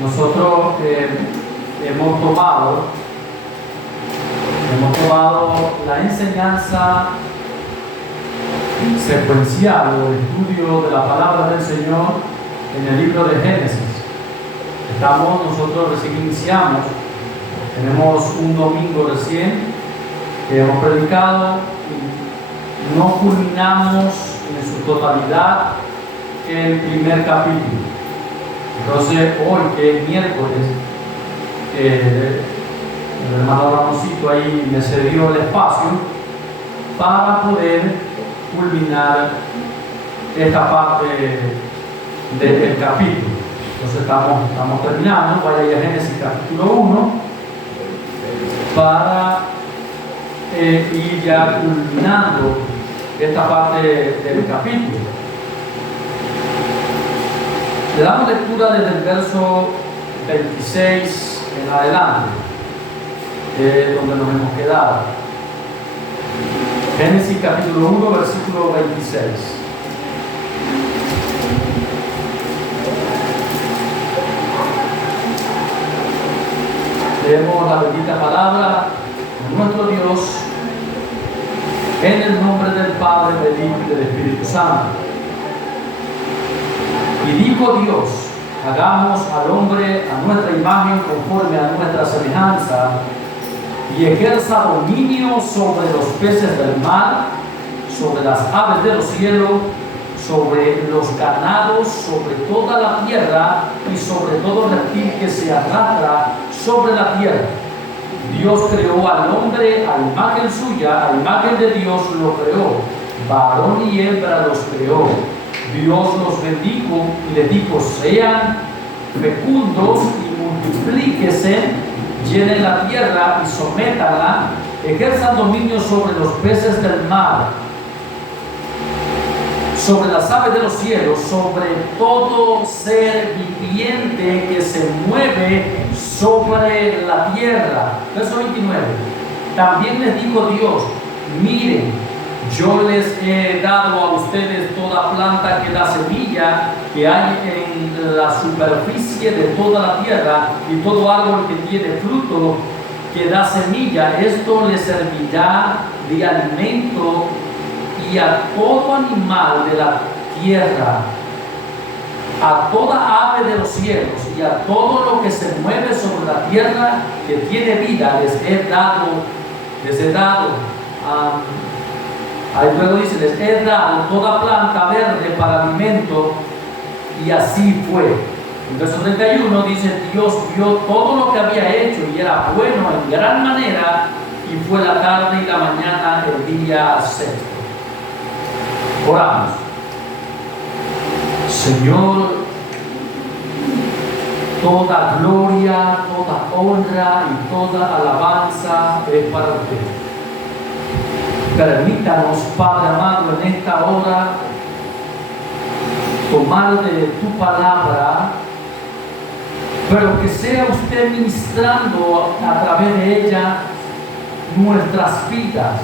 Nosotros hemos tomado la enseñanza secuencial o el estudio de la palabra del Señor en el libro de Génesis. Nosotros recién iniciamos, tenemos un domingo recién que hemos predicado y no culminamos en su totalidad el primer capítulo. Entonces hoy, que es miércoles, el hermano Ramoncito ahí me cedió el espacio para poder culminar esta parte del capítulo. Entonces estamos terminando, vaya a Génesis capítulo 1 para ir ya culminando esta parte del capítulo. Le damos lectura desde el verso 26 en adelante, donde nos hemos quedado. Génesis capítulo 1, versículo 26. Leemos la bendita palabra de nuestro Dios en el nombre del Padre, del Hijo y del Espíritu Santo. Y dijo Dios: hagamos al hombre a nuestra imagen, conforme a nuestra semejanza, y ejerza dominio sobre los peces del mar, sobre las aves de los cielos, sobre los ganados, sobre toda la tierra y sobre todo reptil que se arrastra sobre la tierra. Dios creó al hombre a imagen suya, a imagen de Dios lo creó, varón y hembra los creó. Dios los bendijo y les dijo: sean fecundos y multiplíquense, llenen la tierra y sométanla, ejerzan dominio sobre los peces del mar, sobre las aves de los cielos, sobre todo ser viviente que se mueve sobre la tierra. Verso 29. También les dijo Dios: miren, yo les he dado a ustedes toda planta que da semilla que hay en la superficie de toda la tierra, y todo árbol que tiene fruto que da semilla. Esto les servirá de alimento, y a todo animal de la tierra, a toda ave de los cielos y a todo lo que se mueve sobre la tierra que tiene vida, les he dado. Ahí luego dice: les he dado toda planta verde para alimento, y así fue. En verso 31 dice: Dios vio todo lo que había hecho, y era bueno en gran manera, y fue la tarde y la mañana el día sexto. Oramos. Señor, toda gloria, toda honra y toda alabanza es para usted. Permítanos, Padre amado, en esta hora tomar de tu palabra, pero que sea usted ministrando a través de ella nuestras vidas,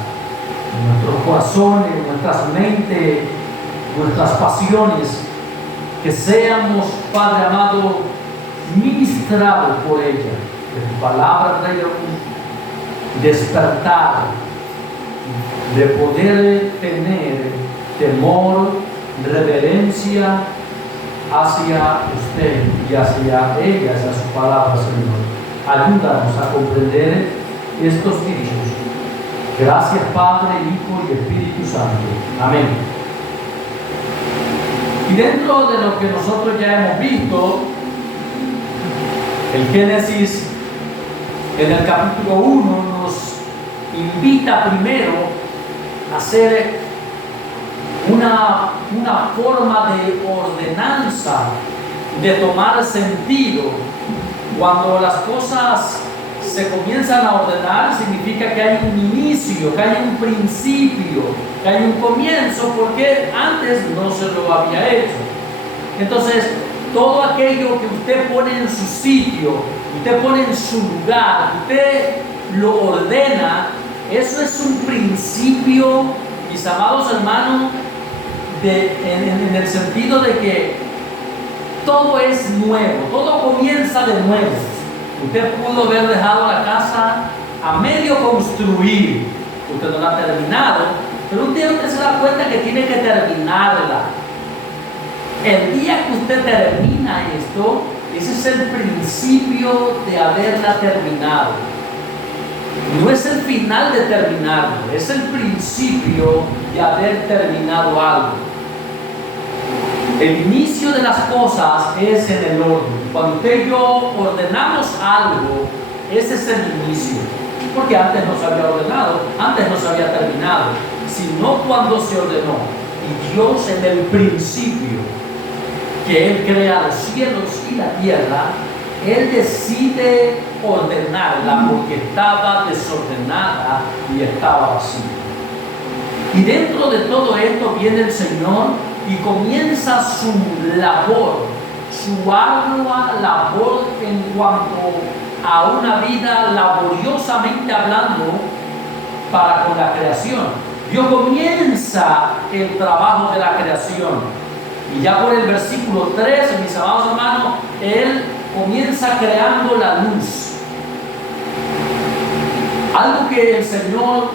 nuestros corazones, nuestras mentes, nuestras pasiones, que seamos, Padre amado, ministrados por ella, que tu palabra traiga un despertar, de poder tener temor, reverencia hacia usted y hacia ella, hacia su palabra, Señor. Ayúdanos a comprender estos dichos. Gracias, Padre, Hijo y Espíritu Santo. Amén. Y dentro de lo que nosotros ya hemos visto, el Génesis en el capítulo 1 nos invita primero a hacer una forma de ordenanza, de tomar sentido. Cuando las cosas se comienzan a ordenar, significa que hay un inicio, que hay un principio, que hay un comienzo, porque antes no se lo había hecho. Entonces, todo aquello que usted pone en su sitio, usted pone en su lugar, usted lo ordena, eso es un principio, mis amados hermanos, en el sentido de que todo es nuevo, todo comienza de nuevo. Usted pudo haber dejado la casa a medio construir. Usted no la ha terminado, pero un día usted se da cuenta que tiene que terminarla. El día que usted termina esto, ese es el principio de haberla terminado. No es el final de terminarlo, es el principio de haber terminado algo. El inicio de las cosas es en el orden. Cuando usted y yo ordenamos algo, ese es el inicio. Porque antes no se había ordenado, antes no se había terminado, sino cuando se ordenó. Y Dios en el principio, que Él crea los cielos y la tierra, Él decide ordenarla porque estaba desordenada y estaba vacía. Y dentro de todo esto viene el Señor y comienza su labor, su ardua labor en cuanto a una vida laboriosamente hablando para con la creación. Dios comienza el trabajo de la creación. Y ya por el versículo 3, mis amados hermanos, Él comienza creando la luz. Algo que el Señor,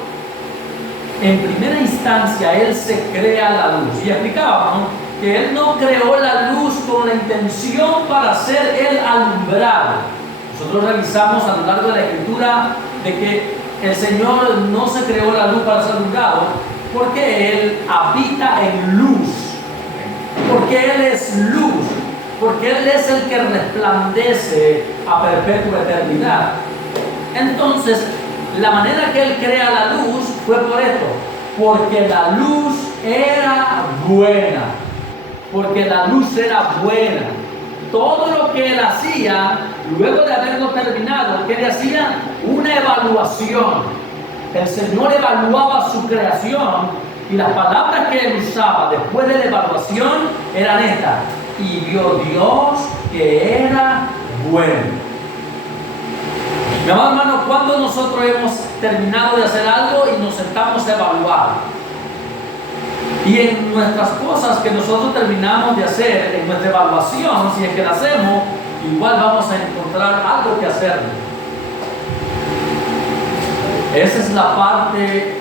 en primera instancia, Él se crea la luz. Y explicábamos que Él no creó la luz con la intención para ser Él alumbrado. Nosotros revisamos a lo largo de la Escritura de que el Señor no se creó la luz para ser alumbrado, porque Él habita en luz. Porque Él es luz, porque Él es el que resplandece a perpetua eternidad. Entonces, la manera que Él crea la luz fue por esto, porque la luz era buena, porque la luz era buena. Todo lo que Él hacía, luego de haberlo terminado, que Él hacía una evaluación. El Señor evaluaba su creación. Y las palabras que Él usaba después de la evaluación eran estas: y vio Dios que era bueno. Mi amado hermano, cuando nosotros hemos terminado de hacer algo y nos sentamos a evaluar, y en nuestras cosas que nosotros terminamos de hacer, en nuestra evaluación, si es que la hacemos, igual vamos a encontrar algo que hacerle. Esa es la parte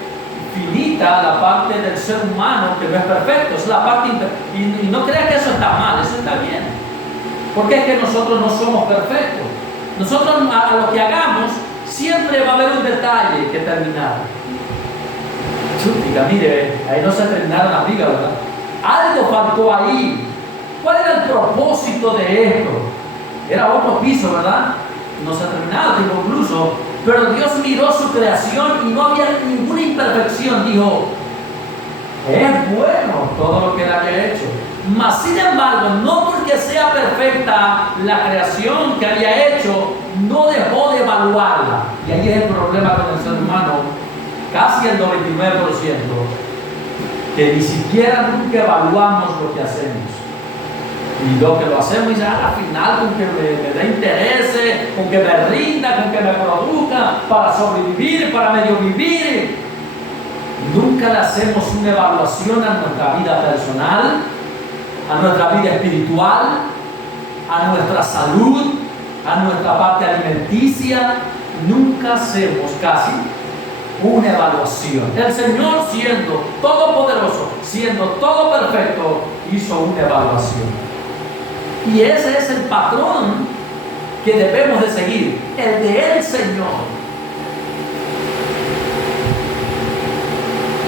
finita, la parte del ser humano que no es perfecto, es la parte y no creas que eso está mal, eso está bien, porque es que nosotros no somos perfectos. Nosotros a lo que hagamos siempre va a haber un detalle que terminar. Chútica, mire, ahí no se terminaron las vigas, ¿verdad? Algo faltó ahí. ¿Cuál era el propósito de esto? Era otro piso, ¿verdad? No se ha terminado, incluso. Pero Dios miró su creación y no había ninguna imperfección. Dijo, es bueno todo lo que Él había hecho. Mas sin embargo, no porque sea perfecta la creación que había hecho, no dejó de evaluarla. Y ahí es el problema con el ser humano. Casi el 99%, que ni siquiera nunca evaluamos lo que hacemos. Y lo que lo hacemos y al final con que me dé interés, con que me rinda, con que me produzca para sobrevivir, para medio vivir. Nunca le hacemos una evaluación a nuestra vida personal, a nuestra vida espiritual, a nuestra salud, a nuestra parte alimenticia. Nunca hacemos casi una evaluación. El Señor, siendo todopoderoso, siendo todo perfecto, hizo una evaluación. Y ese es el patrón que debemos de seguir, el de el Señor.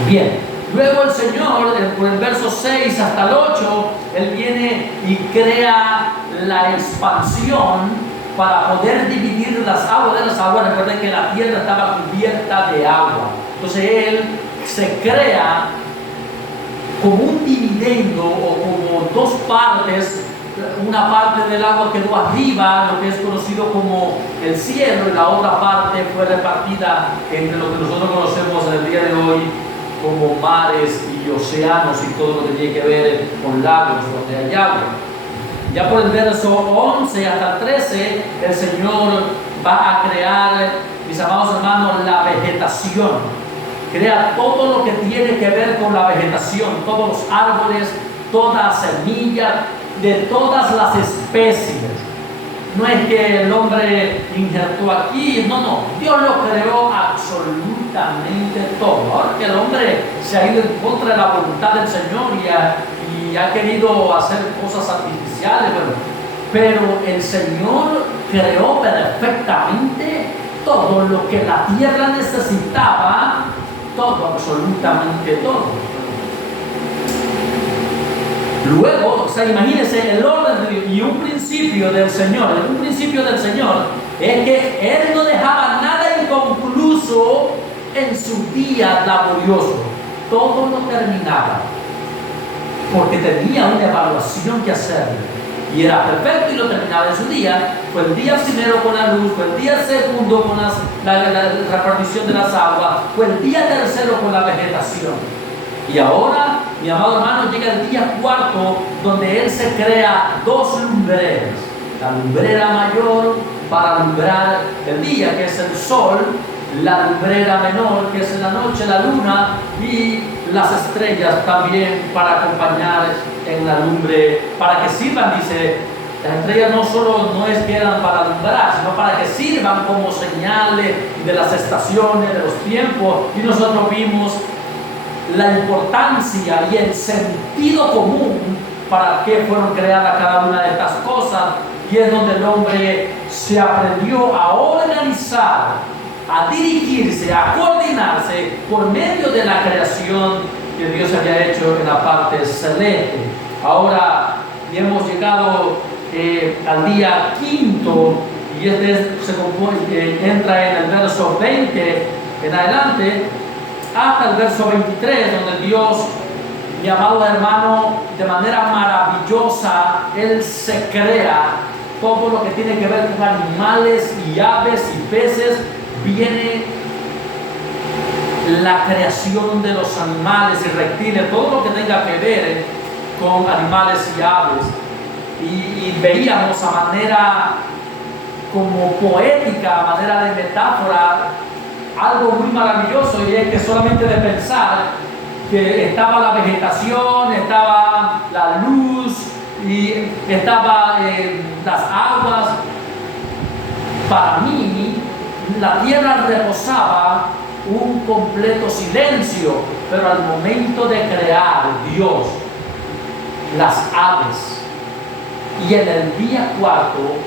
Bien, luego el Señor, por el verso 6 hasta el 8, Él viene y crea la expansión para poder dividir las aguas de las aguas. Recuerden que la tierra estaba cubierta de agua. Entonces Él se crea como un dividendo o como dos partes. Una parte del agua quedó arriba, lo que es conocido como el cielo, y la otra parte fue repartida entre lo que nosotros conocemos en el día de hoy como mares y océanos y todo lo que tiene que ver con lagos donde hay agua. Ya por el verso 11 hasta el 13, el Señor va a crear, mis amados hermanos, la vegetación. Crea todo lo que tiene que ver con la vegetación, todos los árboles, toda semilla, de todas las especies. no es que el hombre injertó aquí, no, Dios lo creó absolutamente todo. Ahora que el hombre se ha ido en contra de la voluntad del Señor y ha querido hacer cosas artificiales, bueno, pero el Señor creó perfectamente todo lo que la tierra necesitaba, todo, absolutamente todo. Luego, o sea, imagínense el orden de Dios y un principio del Señor es que Él no dejaba nada inconcluso en su día laborioso. Todo lo terminaba, porque tenía una evaluación que hacer. Y era perfecto y lo terminaba en su día. Fue el día primero con la luz, fue el día segundo con la repartición de las aguas, fue el día tercero con la vegetación. Y ahora, mi amado hermano, llega el día cuarto, donde Él se crea dos lumbreras. La lumbrera mayor para alumbrar el día, que es el sol, la lumbrera menor, que es la noche, la luna, y las estrellas también para acompañar en la lumbre, para que sirvan, dice, las estrellas no es que eran para alumbrar, sino para que sirvan como señales de las estaciones, de los tiempos. Y nosotros vimos la importancia y el sentido común para qué fueron creadas cada una de estas cosas, y es donde el hombre se aprendió a organizar, a dirigirse, a coordinarse por medio de la creación que Dios había hecho en la parte celeste. Ahora hemos llegado al día quinto, y entra en el verso 20 en adelante hasta el verso 23, donde Dios, mi amado hermano, de manera maravillosa, Él se crea todo lo que tiene que ver con animales y aves y peces. Viene la creación de los animales y reptiles, todo lo que tenga que ver con animales y aves. Y veíamos a manera como poética, a manera de metáfora, algo muy maravilloso, y es que solamente de pensar que estaba la vegetación, estaba la luz y estaba las aguas. Para mí, la tierra reposaba un completo silencio, pero al momento de crear Dios las aves, y en el día cuarto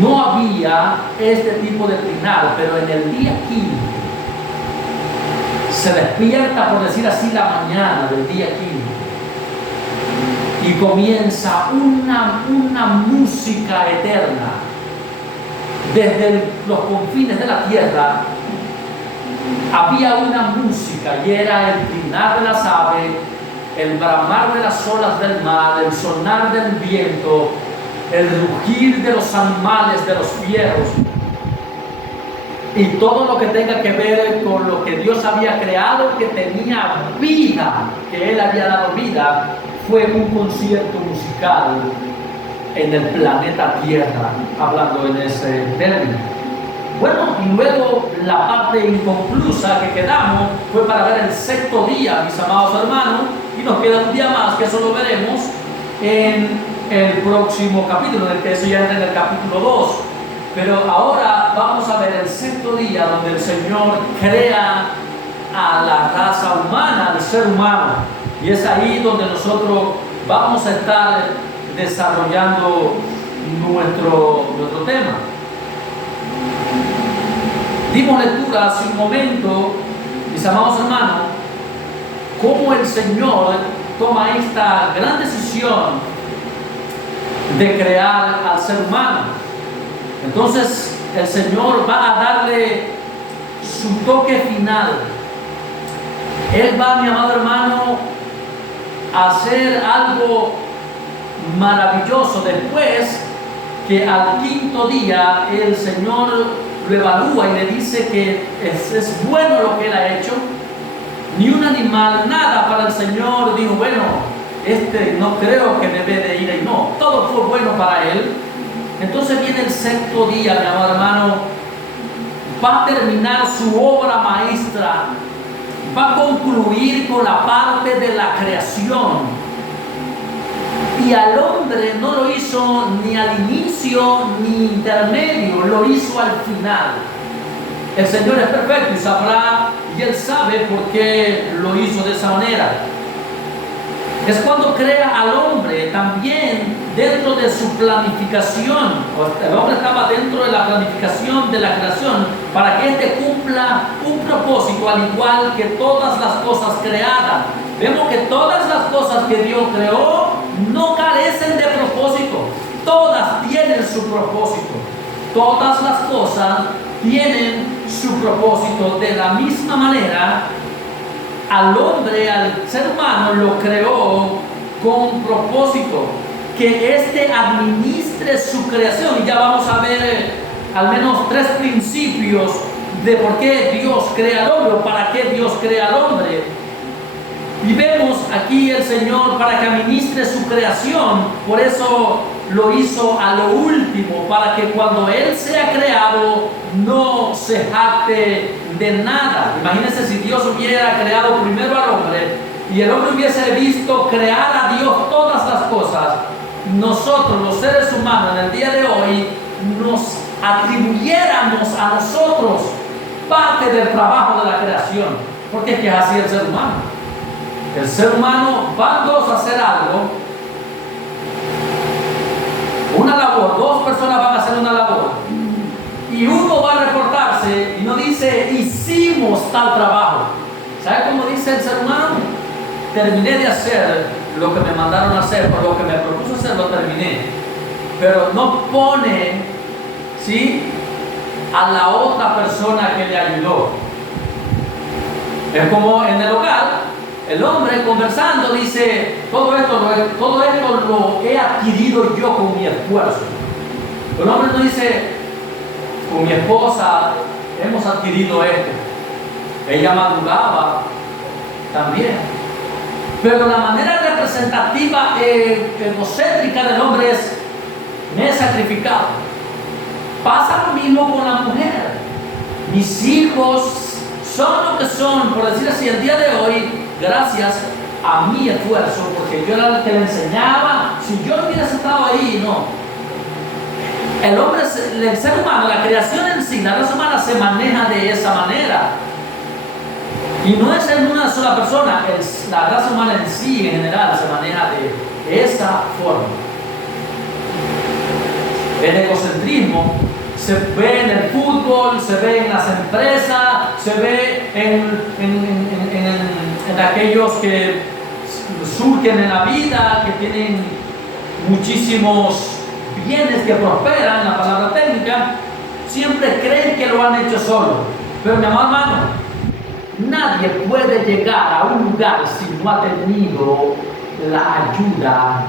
no había este tipo de trinal, pero en el día quinto se despierta, por decir así, la mañana del día quinto, y comienza una música eterna. Desde los confines de la tierra había una música, y era el trinar de las aves, el bramar de las olas del mar, el sonar del viento, el rugir de los animales, de los fieros, y todo lo que tenga que ver con lo que Dios había creado, que tenía vida, que Él había dado vida. Fue un concierto musical en el planeta Tierra, hablando en ese término. Bueno, y luego la parte inconclusa que quedamos fue para ver el sexto día, mis amados hermanos, y nos queda un día más, que eso lo veremos en el próximo capítulo, en el que eso ya entra en el capítulo 2. Pero ahora vamos a ver el sexto día, donde el Señor crea a la raza humana, al ser humano, y es ahí donde nosotros vamos a estar desarrollando nuestro tema. Dimos lectura hace un momento, mis amados hermanos, cómo el Señor toma esta gran decisión de crear al ser humano. Entonces el Señor va a darle su toque final. Él va, mi amado hermano, a hacer algo maravilloso. Después que al quinto día el Señor lo evalúa y le dice que es bueno lo que Él ha hecho. Ni un animal, nada para el Señor dijo, bueno, no creo que debe de ir ahí. No, todo fue bueno para Él. Entonces viene el sexto día, mi amado hermano, va a terminar su obra maestra, va a concluir con la parte de la creación. Y al hombre no lo hizo ni al inicio ni intermedio, lo hizo al final. El Señor es perfecto y sabrá, y Él sabe por qué lo hizo de esa manera. Es cuando crea al hombre también dentro de su planificación. El hombre estaba dentro de la planificación de la creación para que éste cumpla un propósito, al igual que todas las cosas creadas. Vemos que todas las cosas que Dios creó no carecen de propósito. Todas tienen su propósito. Todas las cosas tienen su propósito. De la misma manera, al hombre, al ser humano, lo creó con propósito, que éste administre su creación. Y ya vamos a ver al menos 3 principios de por qué Dios crea al hombre, o para qué Dios crea al hombre. Y vemos aquí el Señor para que administre su creación, por eso lo hizo a lo último, para que cuando Él sea creado no se jacte de nada. Imagínense si Dios hubiera creado primero al hombre y el hombre hubiese visto crear a Dios todas las cosas. Nosotros, los seres humanos, en el día de hoy, nos atribuyéramos a nosotros parte del trabajo de la creación, porque es que es así el ser humano. El ser humano van dos a hacer algo, una labor, 2 personas van a hacer una labor, y uno va a reportarse y no dice hicimos tal trabajo. ¿Sabe cómo dice el ser humano? Terminé de hacer lo que me mandaron a hacer, por lo que me propuso hacer, lo terminé. Pero no pone, ¿sí?, a la otra persona que le ayudó. Es como en el hogar. El hombre conversando dice, todo esto lo he adquirido yo con mi esfuerzo. El hombre no dice, con mi esposa hemos adquirido esto. Ella madrugaba también. Pero la manera representativa, egocéntrica del hombre es, me he sacrificado. Pasa lo mismo con la mujer. Mis hijos son lo que son, por decir así, el día de hoy, gracias a mi esfuerzo, porque yo era el que le enseñaba. Si yo no hubiera estado ahí, no. El hombre, el ser humano, la creación en sí, la raza humana se maneja de esa manera. Y no es en una sola persona, la raza humana en sí, en general, se maneja de esa forma. El egocentrismo se ve en el fútbol, se ve en las empresas, se ve en aquellos que surgen en la vida, que tienen muchísimos bienes, que prosperan, la palabra técnica. Siempre creen que lo han hecho solo. Pero mi amado hermano, nadie puede llegar a un lugar si no ha tenido la ayuda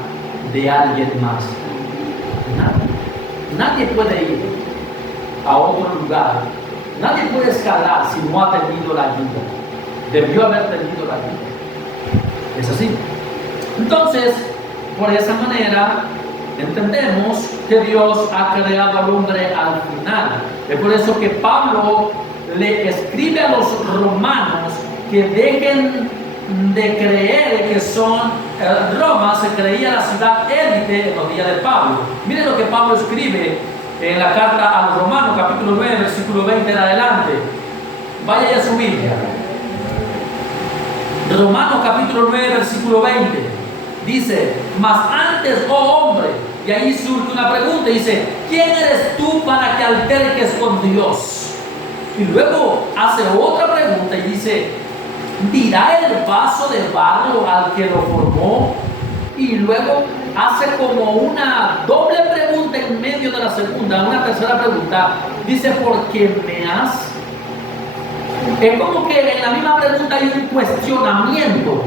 de alguien más. Nadie puede ir a otro lugar. Nadie puede escalar si no ha tenido la ayuda. Debió haber tenido la ayuda. Es así. Entonces, por esa manera, entendemos que Dios ha creado al hombre al final. Es por eso que Pablo le escribe a los romanos que dejen de creer que son Roma se creía la ciudad élite en los días de Pablo. Miren lo que Pablo escribe en la carta a los romanos, capítulo 9, versículo 20 en adelante. Vaya a su Biblia. Romanos capítulo 9, versículo 20. Dice, mas antes, oh hombre, y ahí surge una pregunta, dice, ¿quién eres tú para que alterques con Dios? Y luego hace otra pregunta y dice, ¿dirá el vaso de barro al que lo formó? Y luego hace como una doble pregunta en medio de la segunda, una tercera pregunta. Dice, ¿por qué me has? Es como que en la misma pregunta hay un cuestionamiento.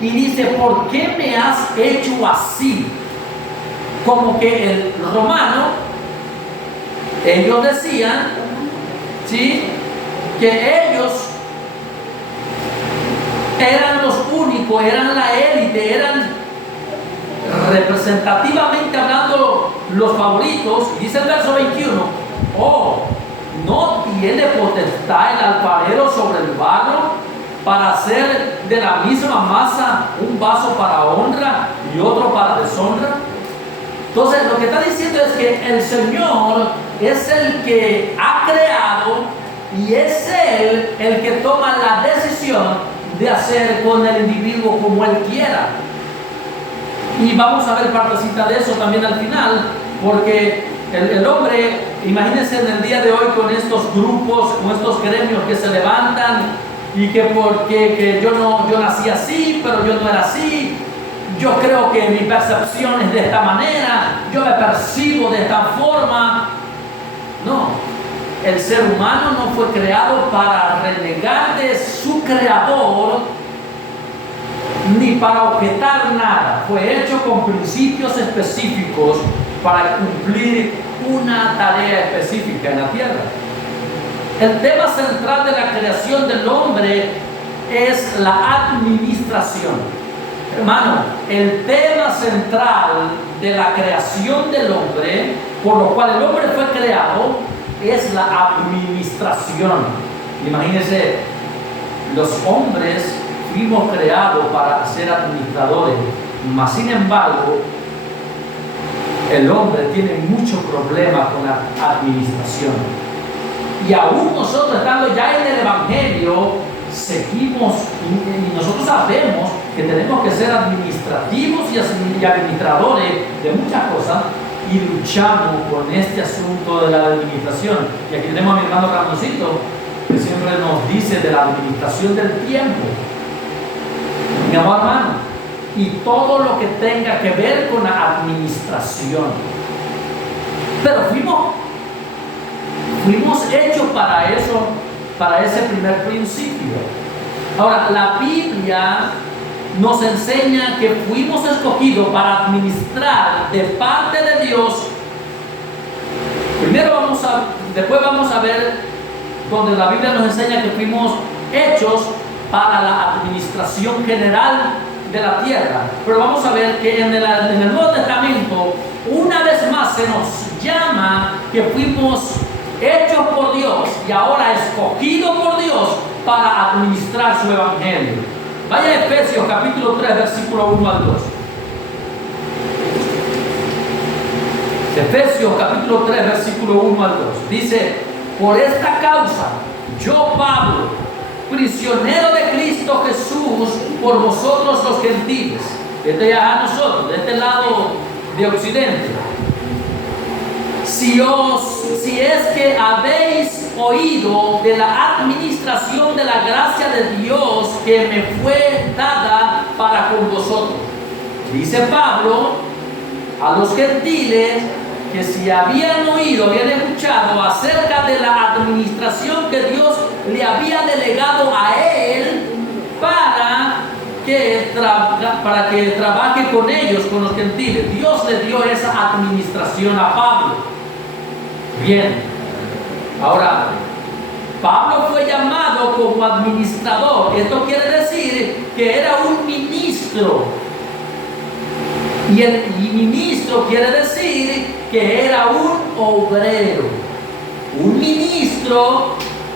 Y dice, ¿por qué me has hecho así? Como que el romano, ellos decían, ¿sí?, que ellos eran los únicos, eran la élite, eran representativamente hablando los favoritos. Dice el verso 21, oh, ¿no tiene potestad el alfarero sobre el barro para hacer de la misma masa un vaso para honra y otro para deshonra? Entonces lo que está diciendo es que el Señor es el que ha creado y es Él el que toma la decisión de hacer con el individuo como Él quiera. Y vamos a ver partecita de eso también al final, porque el hombre, imagínense en el día de hoy con estos grupos, con estos gremios que se levantan y que porque yo nací así, pero yo no era así, yo creo que mi percepción es de esta manera, yo me percibo de esta forma. No, el ser humano no fue creado para renegar de su creador ni para objetar nada. Fue hecho con principios específicos para cumplir una tarea específica en la tierra. El tema central de la creación del hombre es la administración. Hermano, el tema central de la creación del hombre, por lo cual el hombre fue creado, es la administración. Imagínense, los hombres fuimos creados para ser administradores, mas sin embargo, el hombre tiene mucho problema con la administración. Y aún nosotros, estando ya en el Evangelio, seguimos y nosotros sabemos que tenemos que ser administrativos y administradores de muchas cosas, y luchamos con este asunto de la administración. Y aquí tenemos a mi hermano Carlosito, que siempre nos dice de la administración del tiempo. Mi amor hermano, y todo lo que tenga que ver con la administración. Pero fuimos hechos para eso, para ese primer principio. Ahora, la Biblia nos enseña que fuimos escogidos para administrar de parte de Dios. Después vamos a ver donde la Biblia nos enseña que fuimos hechos para la administración general de la tierra. Pero vamos a ver que en el Nuevo Testamento, una vez más se nos llama que fuimos hechos por Dios y ahora escogidos por Dios para administrar su evangelio. Vaya a Efesios capítulo 3, versículo 1 al 2. Efesios capítulo 3, versículo 1 al 2. Dice: por esta causa, yo Pablo, prisionero de Cristo Jesús, por vosotros los gentiles, desde a nosotros, de este lado de Occidente, si es que habéis oído de la administración de la gracia de Dios que me fue dada para con vosotros. Dice Pablo a los gentiles que si habían oído, habían escuchado acerca de la administración que Dios le había delegado a él para que trabaje con ellos, con los gentiles. Dios le dio esa administración a Pablo. Bien, ahora, Pablo fue llamado como administrador. Esto quiere decir que era un ministro. Y ministro quiere decir que era un obrero. Un ministro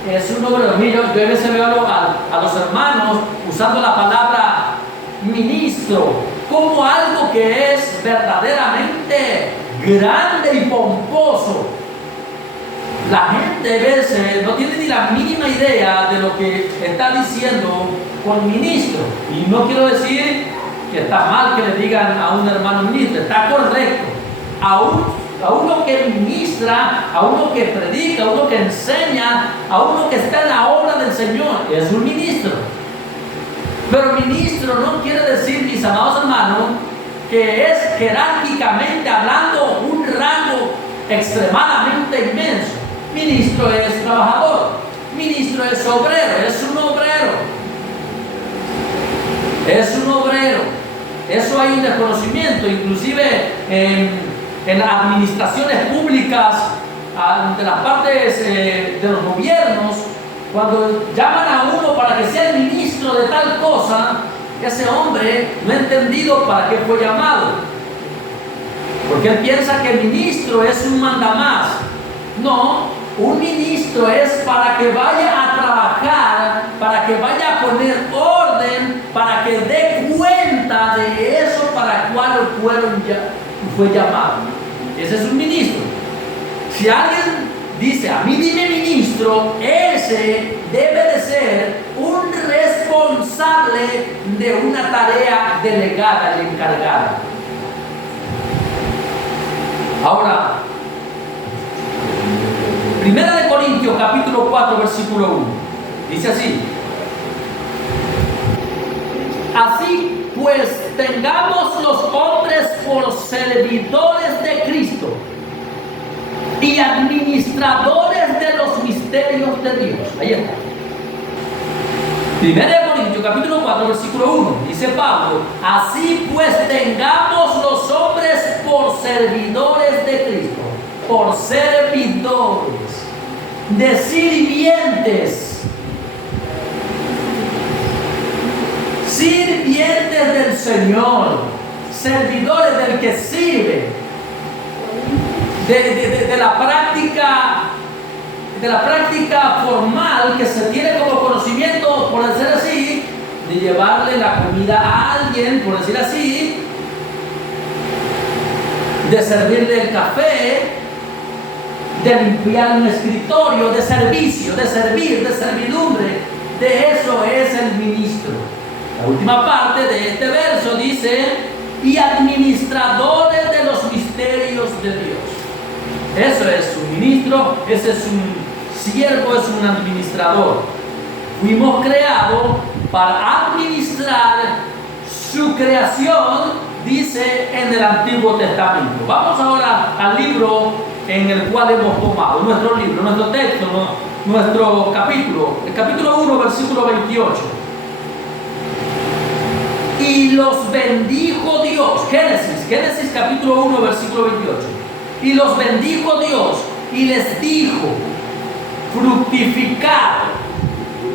es un obrero. Mira, yo a veces veo a los hermanos usando la palabra ministro como algo que es verdaderamente grande y pomposo. La gente a veces no tiene ni la mínima idea de lo que está diciendo con ministro. Y no quiero decir que está mal que le digan a un hermano ministro, está correcto. A uno que ministra, a uno que predica, a uno que enseña, a uno que está en la obra del Señor, es un ministro. Pero ministro no quiere decir, mis amados hermanos, que es jerárquicamente hablando un rango extremadamente inmenso. Ministro es trabajador, ministro es obrero, es un obrero. Es un obrero. Eso hay un desconocimiento, inclusive en las administraciones públicas, de las partes de los gobiernos, cuando llaman a uno para que sea el ministro de tal cosa, ese hombre no ha entendido para qué fue llamado. Porque él piensa que el ministro es un mandamás. No, Un ministro es para que vaya a trabajar, para que vaya a poner orden, para que dé cuenta de eso para el cual fue llamado. Ese es un ministro. Si alguien dice, a mí dime ministro, ese debe de ser un responsable de una tarea delegada y encargada. Ahora, 1 Corintios capítulo 4 versículo 1 dice así: así pues tengamos los hombres por servidores de Cristo y administradores de los misterios de Dios. Ahí está. 1 Corintios capítulo 4 versículo 1 dice Pablo: así pues tengamos los hombres por servidores de Cristo, por servidores, de sirvientes, sirvientes del Señor, servidores del que sirve, de la práctica formal que se tiene como conocimiento, por decir así, de llevarle la comida a alguien, por decir así, de servirle el café, de limpiar un escritorio, de servicio, de servir, de servidumbre. De eso es el ministro. La última parte de este verso dice: y administradores de los misterios de Dios. Eso es un ministro, ese es un siervo, es un administrador. Fuimos creados para administrar su creación, dice en el Antiguo Testamento. Vamos ahora al libro en el cual hemos tomado, nuestro libro, nuestro texto, nuestro capítulo, el capítulo 1, versículo 28. Y los bendijo Dios, Génesis capítulo 1, versículo 28. Y los bendijo Dios y les dijo: fructificad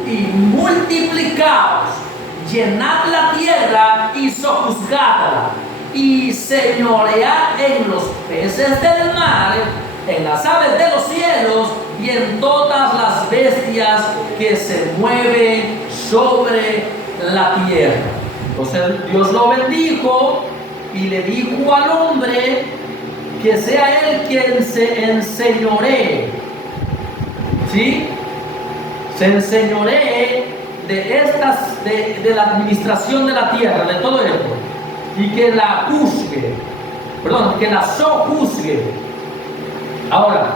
y multiplicaos, llenad la tierra y sojuzgadla, y señoread en los peces del mar, en las aves de los cielos y en todas las bestias que se mueven sobre la tierra. Entonces Dios lo bendijo y le dijo al hombre que sea él quien se enseñoree, ¿sí? Se enseñoree de la administración de la tierra, de todo esto, y que la que la sojuzgue. Ahora,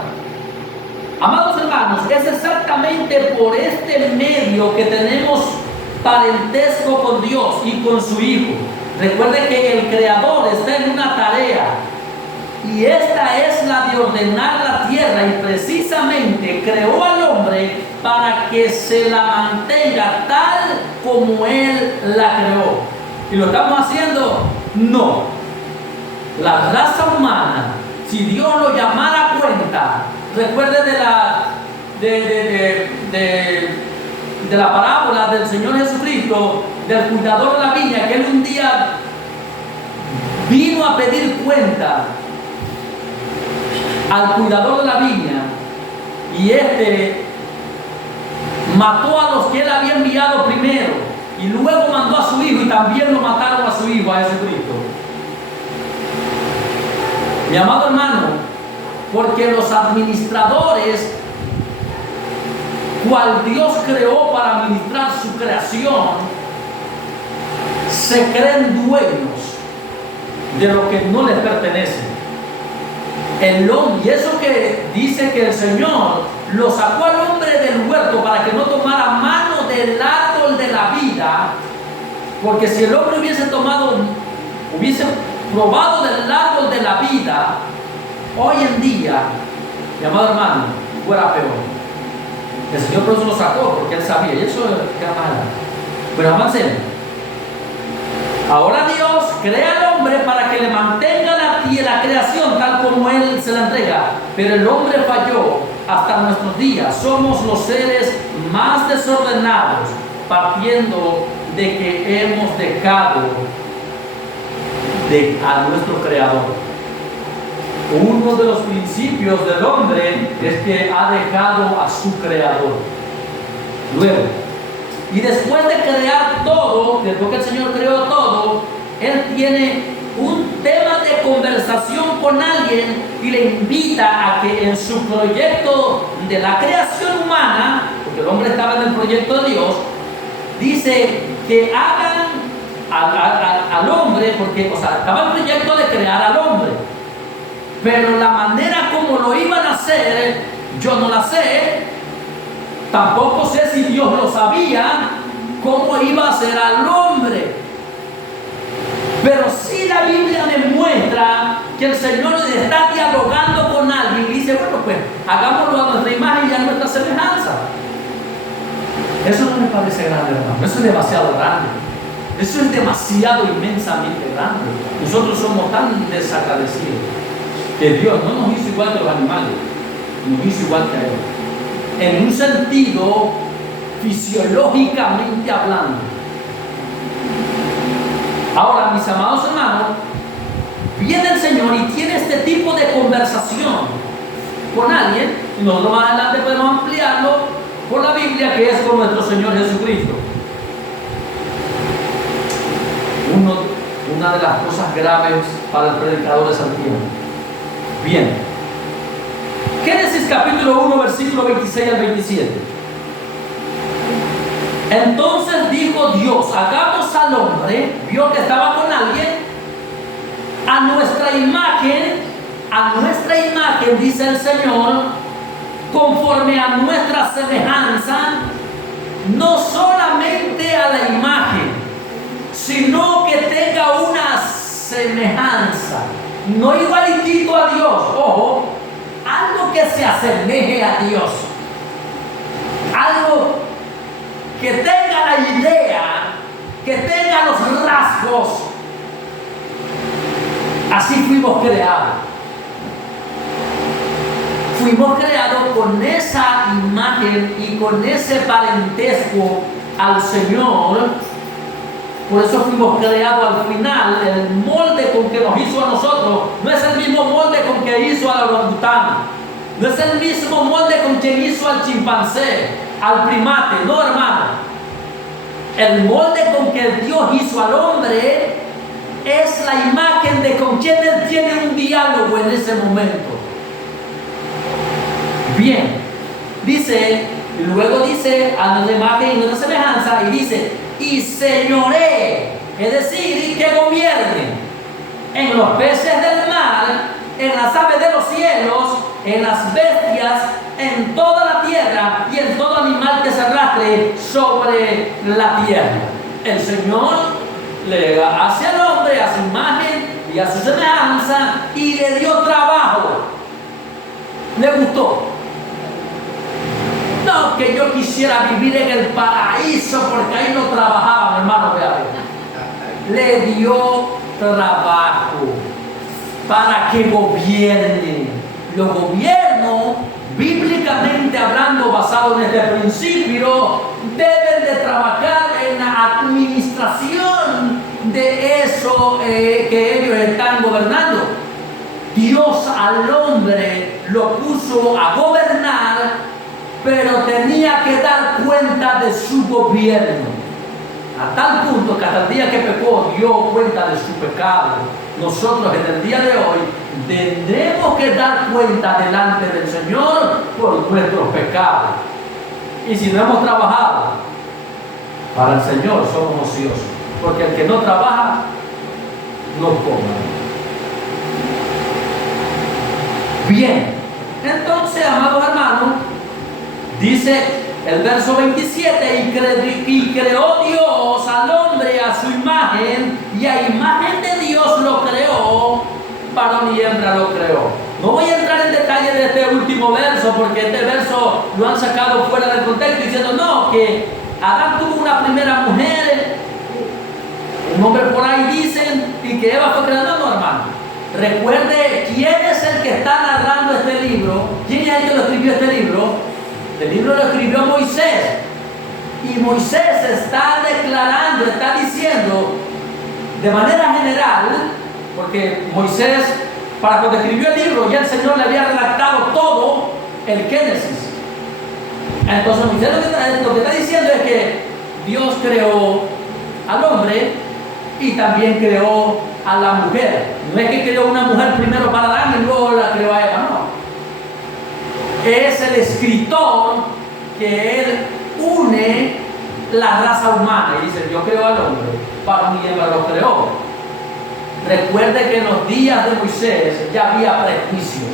amados hermanos, es exactamente por este medio que tenemos parentesco con Dios y con su Hijo. Recuerde que el Creador está en una tarea, y esta es la de ordenar la tierra, y precisamente creó al hombre para que se la mantenga tal como Él la creó. ¿Y lo estamos haciendo? No. La raza humana, si Dios lo llamara a cuenta, recuerde de la parábola del Señor Jesucristo, del cuidador de la viña, que Él un día vino a pedir cuenta al cuidador de la viña, y este mató a los que Él había enviado primero, y luego mandó a su hijo, y también lo mataron a su hijo, a Jesucristo. Mi amado hermano, porque los administradores, cual Dios creó para administrar su creación, se creen dueños de lo que no les pertenece. Y eso que dice que el Señor lo sacó al hombre del huerto para que no tomara mano del árbol de la vida, porque si el hombre hubiese probado del árbol de la vida, hoy en día, mi amado hermano, fuera peor. El Señor por eso lo sacó, porque Él sabía, y eso era malo. Pero avancemos. Ahora Dios crea al hombre para que le mantenga la creación tal como Él se la entrega. Pero el hombre falló hasta nuestros días. Somos los seres más desordenados, partiendo de que hemos dejado a nuestro Creador. Uno de los principios del hombre es que ha dejado a su creador. Luego, y después de crear todo, después que el Señor creó todo, Él tiene un tema de conversación con alguien y le invita a que en su proyecto de la creación humana, porque el hombre estaba en el proyecto de Dios, dice que hagan al hombre, porque, estaba el proyecto de crear al hombre, pero la manera como lo iban a hacer, yo no la sé, tampoco sé si Dios lo sabía, cómo iba a hacer al hombre. Pero sí la Biblia demuestra que el Señor está dialogando con alguien y dice, bueno, pues hagámoslo a nuestra imagen y a nuestra semejanza. Eso no me parece grande, hermano. Eso es demasiado grande. Eso es demasiado inmensamente grande. Nosotros somos tan desagradecidos que Dios no nos hizo igual que los animales, nos hizo igual que a Él. En un sentido fisiológicamente hablando. Ahora, mis amados hermanos, viene el Señor y tiene este tipo de conversación con alguien, y nosotros más adelante podemos ampliarlo por la Biblia, que es con nuestro Señor Jesucristo. Una de las cosas graves para el predicador de Santiago. Bien, Génesis capítulo 1, versículo 26 al 27. Entonces dijo Dios, hagamos al hombre, vio que estaba con alguien, a nuestra imagen, dice el Señor, conforme a nuestra semejanza, no solamente a la imagen, sino que tenga una semejanza, no igualitito a Dios, ojo, algo que se asemeje a Dios, algo que tenga la idea, que tenga los rasgos. Así fuimos creados. Fuimos creados con esa imagen y con ese parentesco al Señor. Por eso fuimos creados al final. El molde con que nos hizo a nosotros no es el mismo molde con que hizo al orangután. No es el mismo molde con que hizo al chimpancé, al primate. No, hermano. El molde con que Dios hizo al hombre es la imagen de con quien Él tiene un diálogo en ese momento. Bien, dice, y luego dice a nuestra imagen y nuestra semejanza, y dice, y señoree, es decir, que gobierne en los peces del mar, en las aves de los cielos, en las bestias, en toda la tierra y en todo animal que se arrastre sobre la tierra. El Señor le hace al hombre a su imagen y a su semejanza y le dio trabajo. Le gustó. No que yo quisiera vivir en el paraíso porque ahí no trabajaban, hermano, le dio trabajo para que gobierne. Los gobiernos, bíblicamente hablando, basado en este principio, deben de trabajar en la administración de eso que ellos están gobernando. Dios al hombre lo puso a gobernar, pero tenía que dar cuenta de su gobierno. A tal punto que hasta el día que pecó dio cuenta de su pecado. Nosotros en el día de hoy tendremos que dar cuenta delante del Señor por nuestros pecados. Y si no hemos trabajado para el Señor, somos ociosos. Porque el que no trabaja, no come. Bien, entonces, amados hermanos, dice el verso 27, y creó Dios al hombre a su imagen, y a imagen de Dios lo creó, varón y hembra lo creó. No voy a entrar en detalle de este último verso, porque este verso lo han sacado fuera del contexto, diciendo no, que Adán tuvo una primera mujer, un hombre por ahí dicen, y que Eva fue creada. No, hermano. Recuerde quién es el que está narrando este libro, quién es el que lo escribió este libro. El libro lo escribió Moisés, y Moisés está declarando, está diciendo de manera general, porque Moisés Para cuando escribió el libro, ya el Señor le había redactado todo el Génesis. Entonces Moisés lo que está diciendo es que Dios creó al hombre y también creó a la mujer. No es que creó una mujer primero para Adán y luego la creó a Eva, no. Es el escritor que él une la raza humana y dice: yo creo al hombre, para mí Eva lo creó. Recuerde que en los días de Moisés ya había prejuicios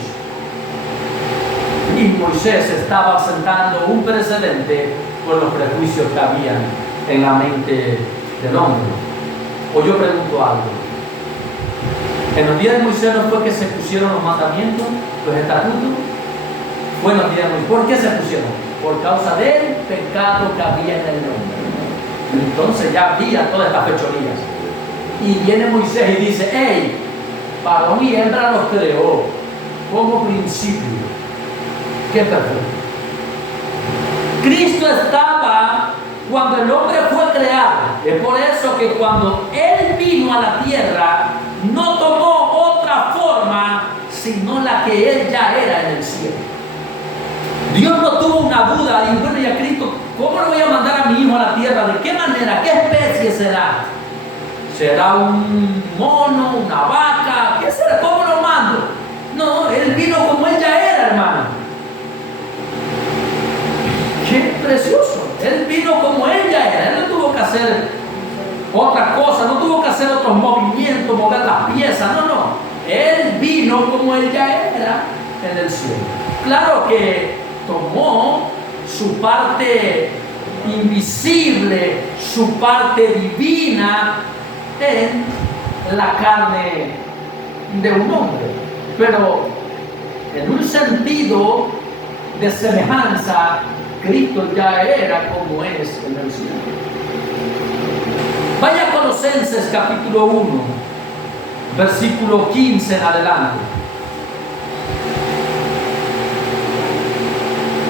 y Moisés estaba sentando un precedente por los prejuicios que habían en la mente del hombre. O yo pregunto algo: en los días de Moisés no fue que se pusieron los mandamientos, los estatutos. Fue en los días de Moisés. ¿Por qué se pusieron? Por causa del pecado que había en el hombre. Entonces ya había todas estas fechorías. Y viene Moisés y dice: hey, varón y hembra los creó como principio. Qué perfecto. Cristo estaba cuando el hombre fue creado. Es por eso que cuando Él vino a la tierra, no tomó otra forma sino la que Él ya era en el cielo. Dios no tuvo una duda y bueno, ya Cristo, ¿cómo lo voy a mandar a mi hijo a la tierra? ¿De qué manera? ¿Qué especie será? ¿Será un mono, una vaca? ¿Qué será? ¿Cómo lo mando? No, Él vino como Él ya era, hermano. ¡Qué precioso! Él vino como Él ya era. Él no tuvo que hacer otra cosa, no tuvo que hacer otros movimientos, mover las piezas, no. Él vino como Él ya era en el cielo. Claro que tomó su parte invisible, su parte divina en la carne de un hombre, pero en un sentido de semejanza, Cristo ya era como es en el cielo. Vaya a Colosenses capítulo 1, versículo 15 en adelante.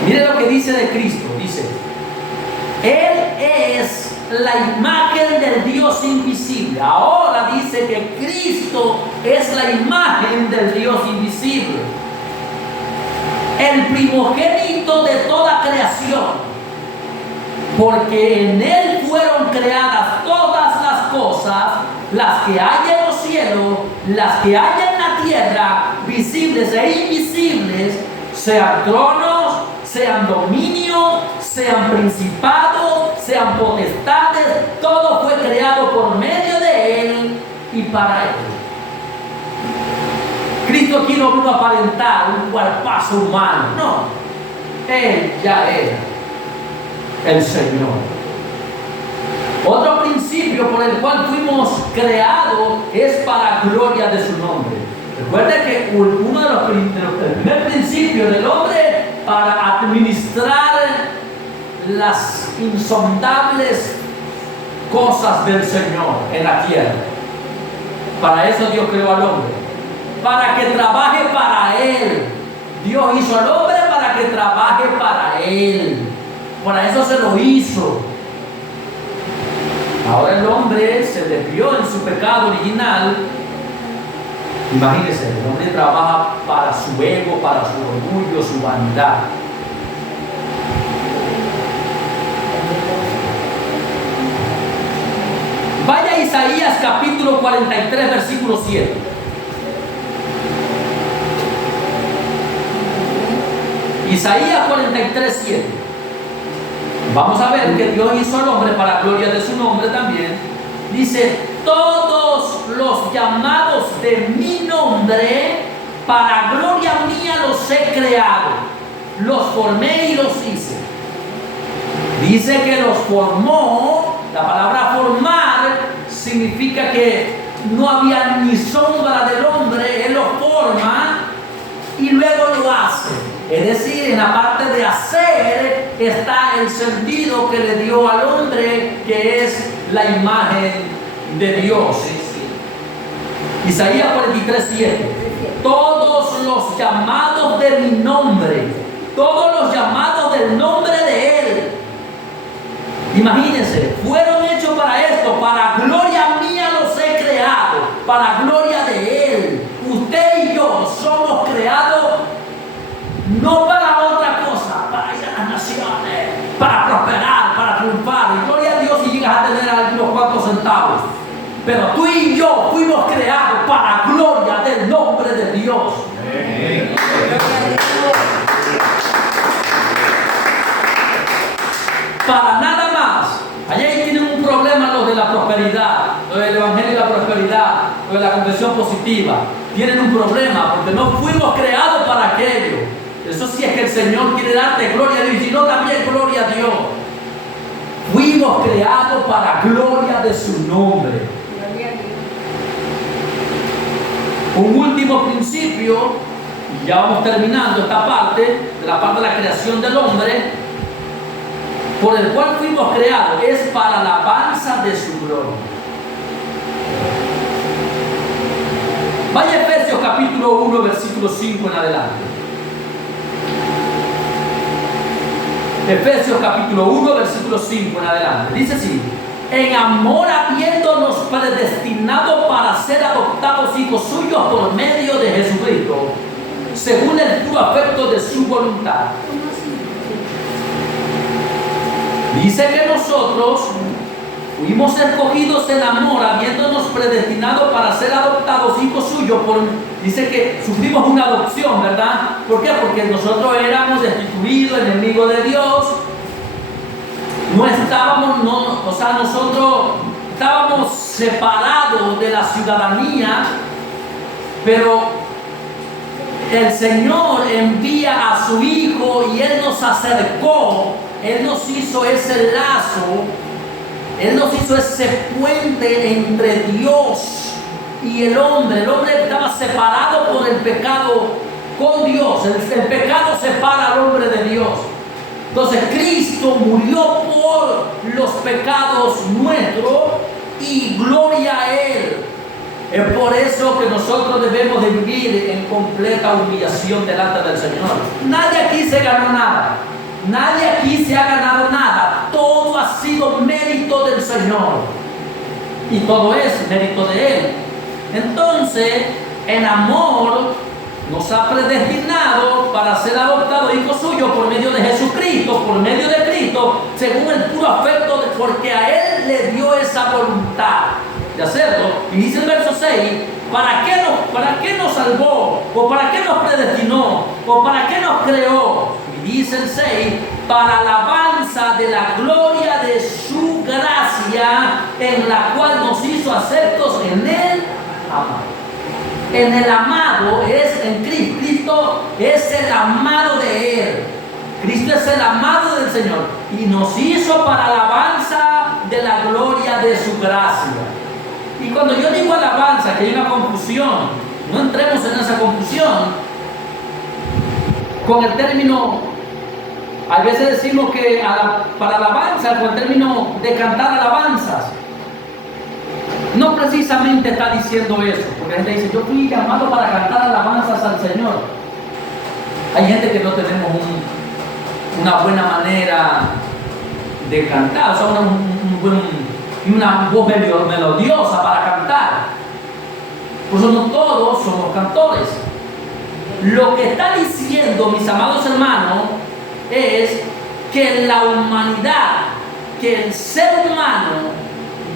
Mire lo que dice de Cristo. Dice: Él es la imagen del Dios invisible. Ahora dice que Cristo es la imagen del Dios invisible, el primogénito de toda creación, porque en Él fueron creadas todas las cosas, las que hay en los cielos, las que hay en la tierra, visibles e invisibles, sean tronos, sean dominios, sean principados, sean potestades. Todo fue creado por medio de Él y para Él. Cristo aquí no vino a aparentar un cuerpazo humano, no. Él ya era el Señor. Otro principio por el cual fuimos creados es para gloria de su nombre. Recuerde que uno de los primeros principios del hombre para administrar las insondables cosas del Señor en la tierra. Para eso Dios creó al hombre, para que trabaje para Él. Dios hizo al hombre para que trabaje para Él. Para eso se lo hizo. Ahora el hombre se desvió en su pecado original. Imagínense, el hombre trabaja para su ego, para su orgullo, su vanidad. Vaya a Isaías capítulo 43, versículo 7. Isaías 43, 7. Vamos a ver que Dios hizo al hombre para gloria de su nombre también. Dice: todos los llamados de mi nombre, para gloria mía los he creado, los formé y los hice. Dice que los formó. La palabra formar significa que no había ni sombra del hombre. Él lo forma y luego lo hace. Es decir, en la parte de hacer está el sentido que le dio al hombre, que es la imagen de Dios. Isaías 43, 7. Todos los llamados de mi nombre, todos los llamados del nombre de Él, imagínense, fueron hechos para esto, para gloria mía los he creado, para gloria de Él. Usted y yo Pero tú y yo fuimos creados para gloria del nombre de Dios. Para nada más. Allá tienen un problema los de la prosperidad, los del evangelio de la prosperidad, los de la conversión positiva. Tienen un problema porque no fuimos creados para aquello. Eso sí es que el Señor quiere darte gloria a Dios, y no también gloria a Dios. Fuimos creados para gloria de su nombre. Un último principio, y ya vamos terminando esta parte, de la parte de la creación del hombre, por el cual fuimos creados, es para la alabanza de su gloria. Vaya a Efesios capítulo 1, versículo 5 en adelante. Efesios capítulo 1, versículo 5 en adelante. Dice así: en amor habiéndonos predestinado para ser adoptados hijos suyos por medio de Jesucristo, según el puro afecto de su voluntad. Dice que nosotros fuimos escogidos en amor, habiéndonos predestinado para ser adoptados hijos suyos. Dice que sufrimos una adopción, ¿verdad? ¿Por qué? Porque nosotros éramos destituidos, enemigos de Dios. Nosotros estábamos separados de la ciudadanía, pero el Señor envía a su Hijo y Él nos acercó, Él nos hizo ese lazo, Él nos hizo ese puente entre Dios y el hombre. El hombre estaba separado por el pecado con Dios. El pecado separa al hombre de Dios. Entonces Cristo murió por los pecados nuestros y gloria a Él. Es por eso que nosotros debemos de vivir en completa humillación delante del Señor. Nadie aquí se ganó nada. Nadie aquí se ha ganado nada. Todo ha sido mérito del Señor. Y todo es mérito de Él. Entonces, en amor, nos ha predestinado para ser adoptados hijos suyos por medio de Jesucristo, por medio de Cristo, según el puro afecto, porque a Él le dio esa voluntad de hacerlo. Y dice el verso 6, ¿para qué nos salvó? ¿O para qué nos predestinó? ¿O para qué nos creó? Y dice el 6, para alabanza de la gloria de su gracia, en la cual nos hizo aceptos en el amado. En el amado es en Cristo. Cristo es el amado de Él. Cristo es el amado del Señor. Y nos hizo para alabanza de la gloria de su gracia. Y cuando yo digo alabanza, que hay una confusión, no entremos en esa confusión con el término. A veces decimos que para alabanza, con el término de cantar alabanzas. No precisamente está diciendo eso, porque la gente dice, yo fui llamado para cantar alabanzas al Señor. Hay gente que no tenemos una buena manera de cantar, o sea, una voz melodiosa para cantar. Por eso no todos somos cantores. Lo que está diciendo, mis amados hermanos, es que la humanidad, que el ser humano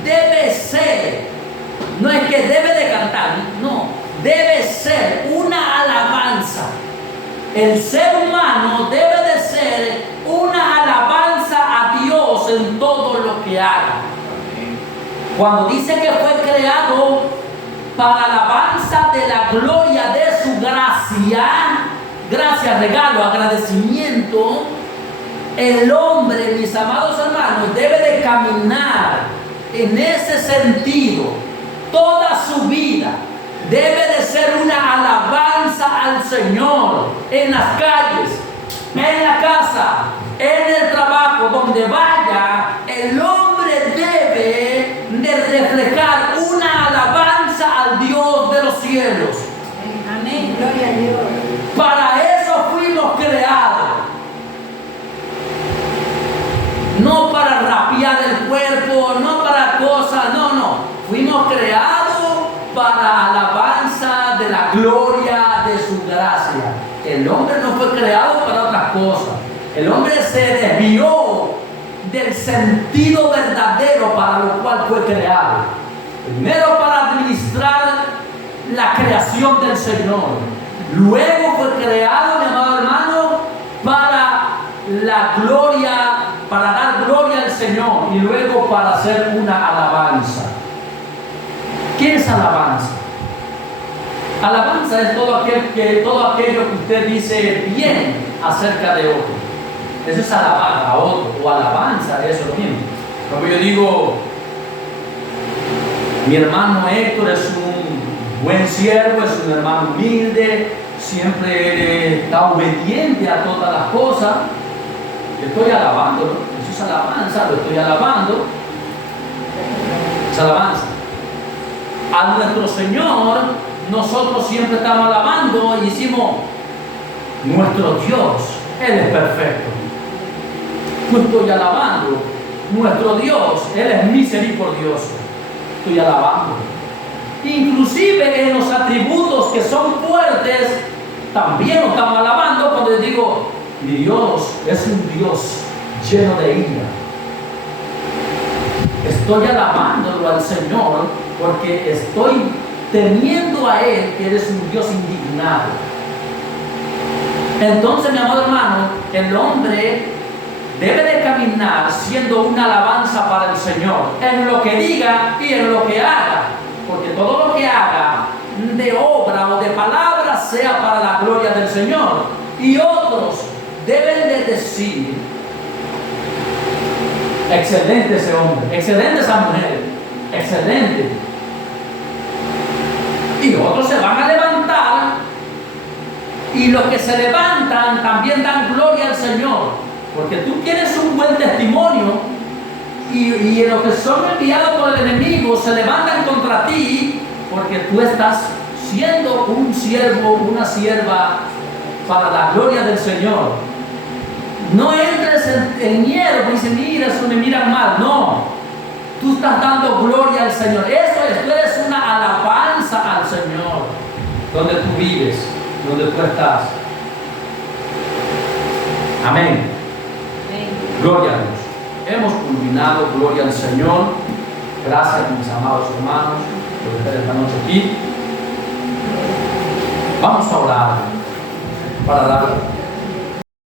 debe ser, no es que debe de cantar, no, debe ser una alabanza. El ser humano debe de ser una alabanza a Dios en todo lo que haga. Cuando dice que fue creado para alabanza de la gloria de su gracia, gracia, regalo, agradecimiento, el hombre, mis amados hermanos, debe de caminar en ese sentido. Toda su vida debe de ser una alabanza al Señor, en las calles, en la casa, en el trabajo, donde vaya. El hombre debe de reflejar una alabanza al Dios de los cielos. Amén, gloria a Dios. Para eso fuimos creados. No para rapear el cuerpo, no para cosas, no. Fuimos creados para alabanza de la gloria de su gracia. El hombre no fue creado para otras cosas. El hombre se desvió del sentido verdadero para lo cual fue creado. Primero para administrar la creación del Señor. Luego fue creado, mi amado hermano, para la gloria, para dar gloria al Señor y luego para hacer una alabanza. ¿Qué es alabanza? Alabanza es todo aquello que usted dice bien acerca de otro. Eso es alabar a otro, o alabanza, eso es lo mismo. Como yo digo, mi hermano Héctor es un buen siervo, es un hermano humilde, siempre está obediente a todas las cosas. Yo estoy alabándolo, eso es alabanza, lo estoy alabando. Es alabanza. A nuestro Señor, nosotros siempre estamos alabando y decimos, nuestro Dios, Él es perfecto. Yo estoy alabando, nuestro Dios, Él es misericordioso. Estoy alabando. Inclusive en los atributos que son fuertes, también lo estamos alabando cuando les digo, mi Dios es un Dios lleno de ira. Estoy alabándolo al Señor porque estoy teniendo a Él que Él es un Dios indignado. Entonces, mi amado hermano, el hombre debe de caminar siendo una alabanza para el Señor en lo que diga y en lo que haga, porque todo lo que haga de obra o de palabra sea para la gloria del Señor. Y otros deben de decir, excelente ese hombre, excelente esa mujer, excelente. Y otros se van a levantar y los que se levantan también dan gloria al Señor. Porque tú tienes un buen testimonio y los que son enviados por el enemigo se levantan contra ti porque tú estás siendo un siervo, una sierva para la gloria del Señor. No entres en miedo y dices, mira, eso me miran mal. No, tú estás dando gloria al Señor. Eso es, tú eres una alabanza al Señor donde tú vives, donde tú estás. Amén. Gloria a Dios. Hemos culminado, gloria al Señor. Gracias, mis amados hermanos, por estar esta noche aquí. Vamos a orar para dar